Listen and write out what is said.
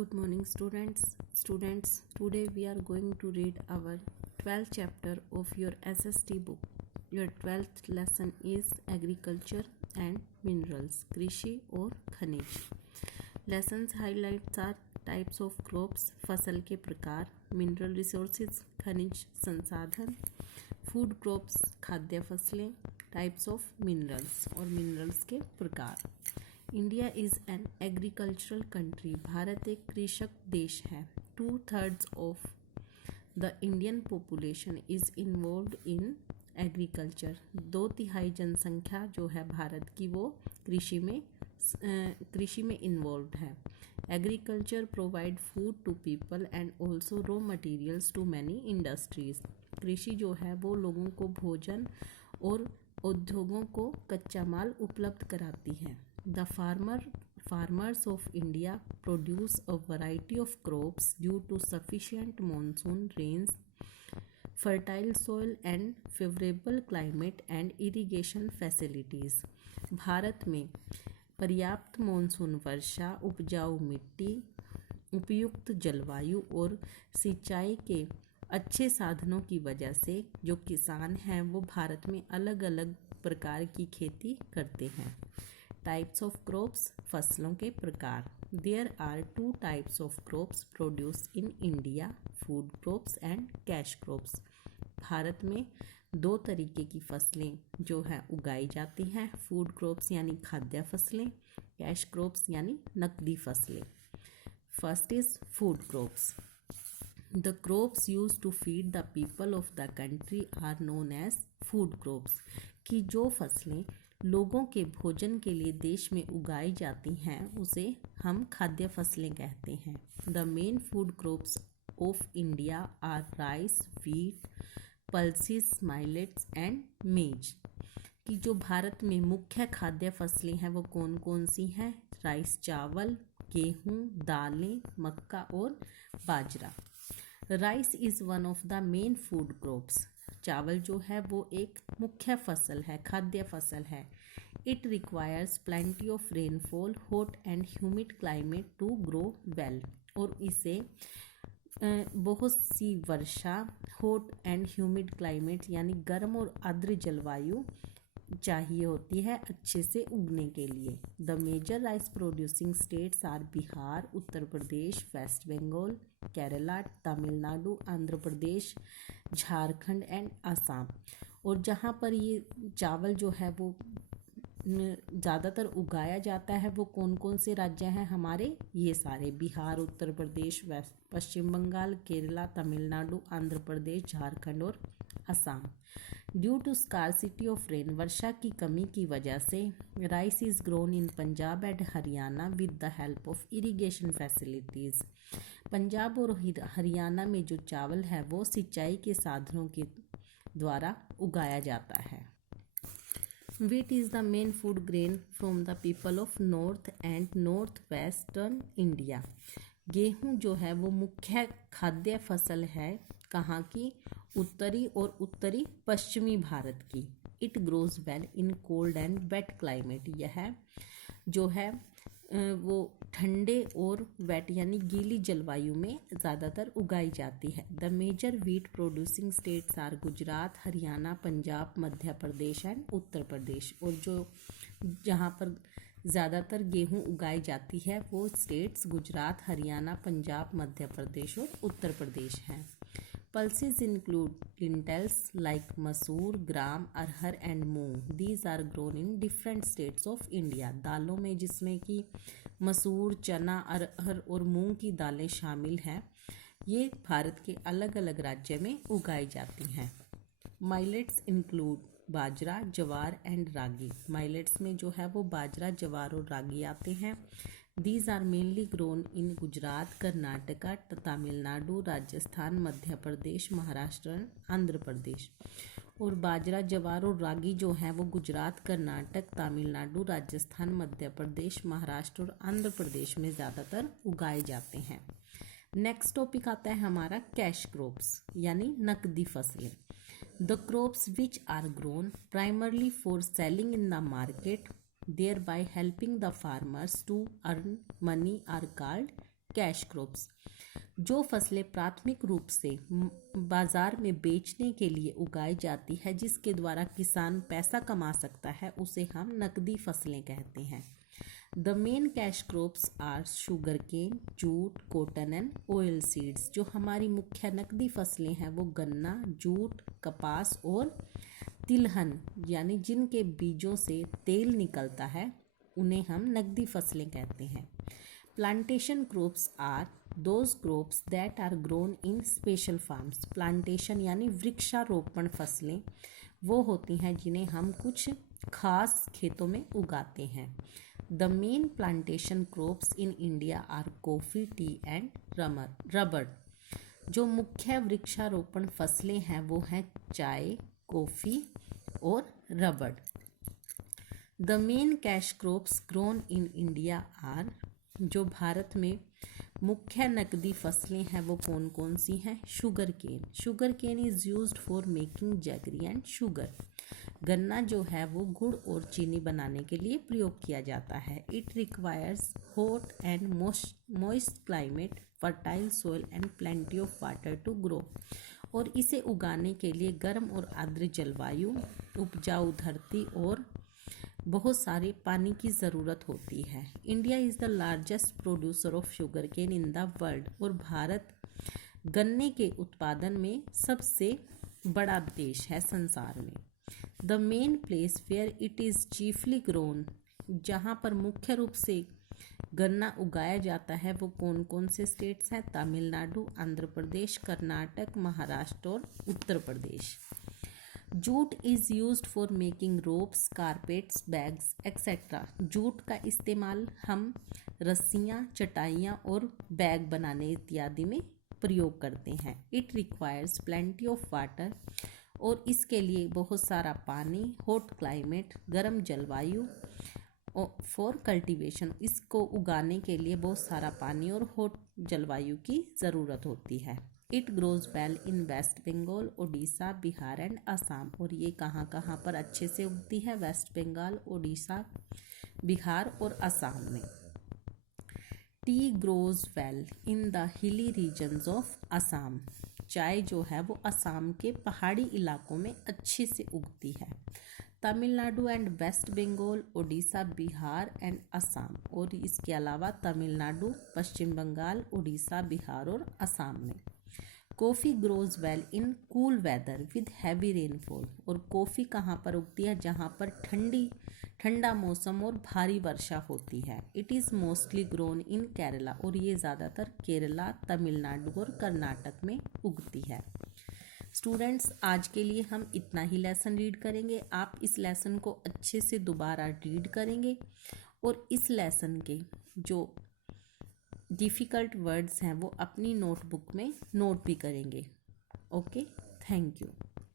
Good morning, students. Today we are going to read our 12th chapter of your SST book. Your 12th lesson is Agriculture and Minerals, कृषि और खनिज. Lessons highlights are types of crops, फसल के प्रकार, mineral resources, खनिज संसाधन, food crops, खाद्य फसलें, types of minerals और minerals के प्रकार. India is an agricultural country. Bharat एक कृषक देश है. 2/3 of the Indian population is involve in agriculture. 2/3 जनसंख्या जो है भारत की वो कृषि में इन्वॉल्व है. Agriculture provide food to people and also raw materials to many industries. कृषि जो है वो लोगों को भोजन और उद्योगों को कच्चा माल उपलब्ध कराती है. The farmers of India produce a variety of crops due to sufficient monsoon rains, fertile soil and favorable climate and irrigation facilities. Bharat में पर्याप्त मानसून वर्षा, उपजाऊ मिट्टी, उपयुक्त जलवायु और सिंचाई के अच्छे साधनों की वजह से जो किसान हैं वो भारत में अलग अलग प्रकार की खेती करते हैं. टाइप्स ऑफ क्रॉप्स, फसलों के प्रकार. There are 2 types of crops produce in India, food crops and cash crops. भारत में 2 तरीके की फसलें जो है उगाई जाती हैं. फूड क्रॉप्स यानी खाद्य फसलें, कैश क्रॉप्स यानी नकदी फसलें. First is food crops. The crops use to feed the people of the country are known as food crops. कि जो फसलें लोगों के भोजन के लिए देश में उगाई जाती हैं उसे हम खाद्य फसलें कहते हैं. The main food crops of India are rice, wheat, pulses, millets and maize. कि जो भारत में मुख्य खाद्य फसलें हैं वो कौन कौन सी हैं? राइस चावल, गेहूँ, दालें, मक्का और बाजरा. Rice is one of the main food crops. चावल जो है वो एक मुख्य फसल है, खाद्य फसल है. It requires plenty of rainfall, hot and humid climate to grow well. और इसे बहुत सी वर्षा, हॉट एंड ह्यूमिड क्लाइमेट यानी गर्म और आर्द्र जलवायु चाहिए होती है अच्छे से उगने के लिए. The major rice producing states are Bihar, Uttar Pradesh, West Bengal, Kerala, Tamil Nadu, Andhra Pradesh, Jharkhand and Assam. और जहाँ पर ये चावल जो है वो ज़्यादातर उगाया जाता है वो कौन कौन से राज्य हैं हमारे? ये सारे: बिहार, उत्तर प्रदेश, वेस्ट पश्चिम बंगाल, केरला, तमिलनाडु, आंध्र प्रदेश, झारखंड और Assam. Due to scarcity of rain, वर्षा की कमी की वजह से, rice is grown in Punjab and Haryana with the help of irrigation facilities. Punjab और हरियाणा में जो चावल है वो सिंचाई के साधनों के द्वारा उगाया जाता है. Wheat is the main food grain from the people of North and Northwestern India. गेहूँ जो है वो मुख्य खाद्य फसल है. कहाँ की? उत्तरी और उत्तरी पश्चिमी भारत की. It grows well in cold and wet climate. यह जो है वो ठंडे और वेट यानी गीली जलवायु में ज़्यादातर उगाई जाती है. The major wheat producing states are Gujarat, Haryana, Punjab, Madhya Pradesh and Uttar Pradesh. और जो जहाँ पर ज़्यादातर गेहूँ उगाई जाती है वो स्टेट्स गुजरात, हरियाणा, पंजाब, मध्य प्रदेश और उत्तर प्रदेश हैं. Pulses include lentils like masoor, gram, arhar and moong. These are grown in different states of India. दालों में जिसमें कि मसूर, चना, अरहर और मूंग की दालें शामिल हैं, ये भारत के अलग अलग राज्य में उगाई जाती हैं. माइलेट्स इंक्लूड बाजरा, जवार एंड रागी. माइलेट्स में जो है वो बाजरा, जवार और रागी आते हैं. These are mainly grown in Gujarat, Karnataka, Tamil Nadu, Rajasthan, Madhya Pradesh, Maharashtra, Andhra Pradesh. और बाजरा, जवार और रागी जो है वो गुजरात, कर्नाटक, तमिलनाडु, राजस्थान, मध्य प्रदेश, महाराष्ट्र और आंध्र प्रदेश में ज़्यादातर उगाए जाते हैं. नेक्स्ट टॉपिक आता है हमारा कैश क्रॉप्स यानी नकदी फसलें. The crops which are grown primarily for selling in the market thereby helping the farmers to earn money are called cash crops, जो फसलें प्राथमिक रूप से बाजार में बेचने के लिए उगाई जाती है, जिसके द्वारा किसान पैसा कमा सकता है, उसे हम नकदी फसलें कहते हैं। The main cash crops are sugar cane, jute, cotton and oil seeds. जो हमारी मुख्य नकदी फसलें हैं वो गन्ना, जूट, कपास और तिलहन, यानी जिनके बीजों से तेल निकलता है, उन्हें हम नकदी फसलें कहते हैं। Plantation crops are those crops that are grown in special farms. Plantation यानी वृक्षारोपण फसलें वो होती हैं जिन्हें हम कुछ खास खेतों में उगाते हैं। The main plantation crops in India are coffee, tea and rubber. जो मुख्य वृक्षारोपण फसलें हैं वो हैं चाय, कॉफ़ी और रबड़। The main cash crops grown in India are, जो भारत में मुख्य नकदी फसलें हैं वो कौन कौन सी हैं? Sugar cane. Sugar cane is used for making jaggery and sugar. गन्ना जो है वो गुड़ और चीनी बनाने के लिए प्रयोग किया जाता है। It requires hot and moist climate, fertile soil and plenty of water to grow. और इसे उगाने के लिए गर्म और आर्द्र जलवायु, उपजाऊ धरती और बहुत सारे पानी की ज़रूरत होती है। India is the largest producer of sugar cane in the world. और भारत गन्ने के उत्पादन में सबसे बड़ा देश है संसार में। The main place where it is chiefly grown, जहाँ पर मुख्य रूप से गन्ना उगाया जाता है वो कौन कौन से स्टेट्स हैं? तमिलनाडु, आंध्र प्रदेश, कर्नाटक, महाराष्ट्र और Uttar Pradesh. Jute is used for making ropes, carpets, bags etcetera. Jute का इस्तेमाल हम रस्सियाँ, चटाइयाँ और बैग बनाने इत्यादि में प्रयोग करते हैं। It requires plenty of water, और इसके लिए बहुत सारा पानी, हॉट क्लाइमेट, गर्म जलवायु फॉर कल्टीवेशन। इसको उगाने के लिए बहुत सारा पानी और हॉट जलवायु की ज़रूरत होती है। It grows well in West Bengal, Odisha, Bihar and Assam. और ये कहाँ कहाँ पर अच्छे से उगती है? वेस्ट बंगाल, ओडिशा, बिहार और असम में। Tea grows well in the hilly regions of Assam. चाय जो है वो असम के पहाड़ी इलाकों में अच्छे से उगती है। Tamil Nadu and West Bengal, Odisha, Bihar and Assam. और इसके अलावा तमिलनाडु, पश्चिम बंगाल, ओडिशा, बिहार और असम में। Coffee grows well in cool weather with heavy rainfall. और कॉफ़ी कहाँ पर उगती है? जहाँ पर ठंडा मौसम और भारी वर्षा होती है। It is mostly grown in Kerala. और ये ज़्यादातर केरला, तमिलनाडु और कर्नाटक में उगती है। स्टूडेंट्स, आज के लिए हम इतना ही लेसन रीड करेंगे। आप इस लेसन को अच्छे से दोबारा रीड करेंगे और इस लेसन के जो डिफ़िकल्ट वर्ड्स हैं वो अपनी नोटबुक में नोट भी करेंगे। Okay, thank you.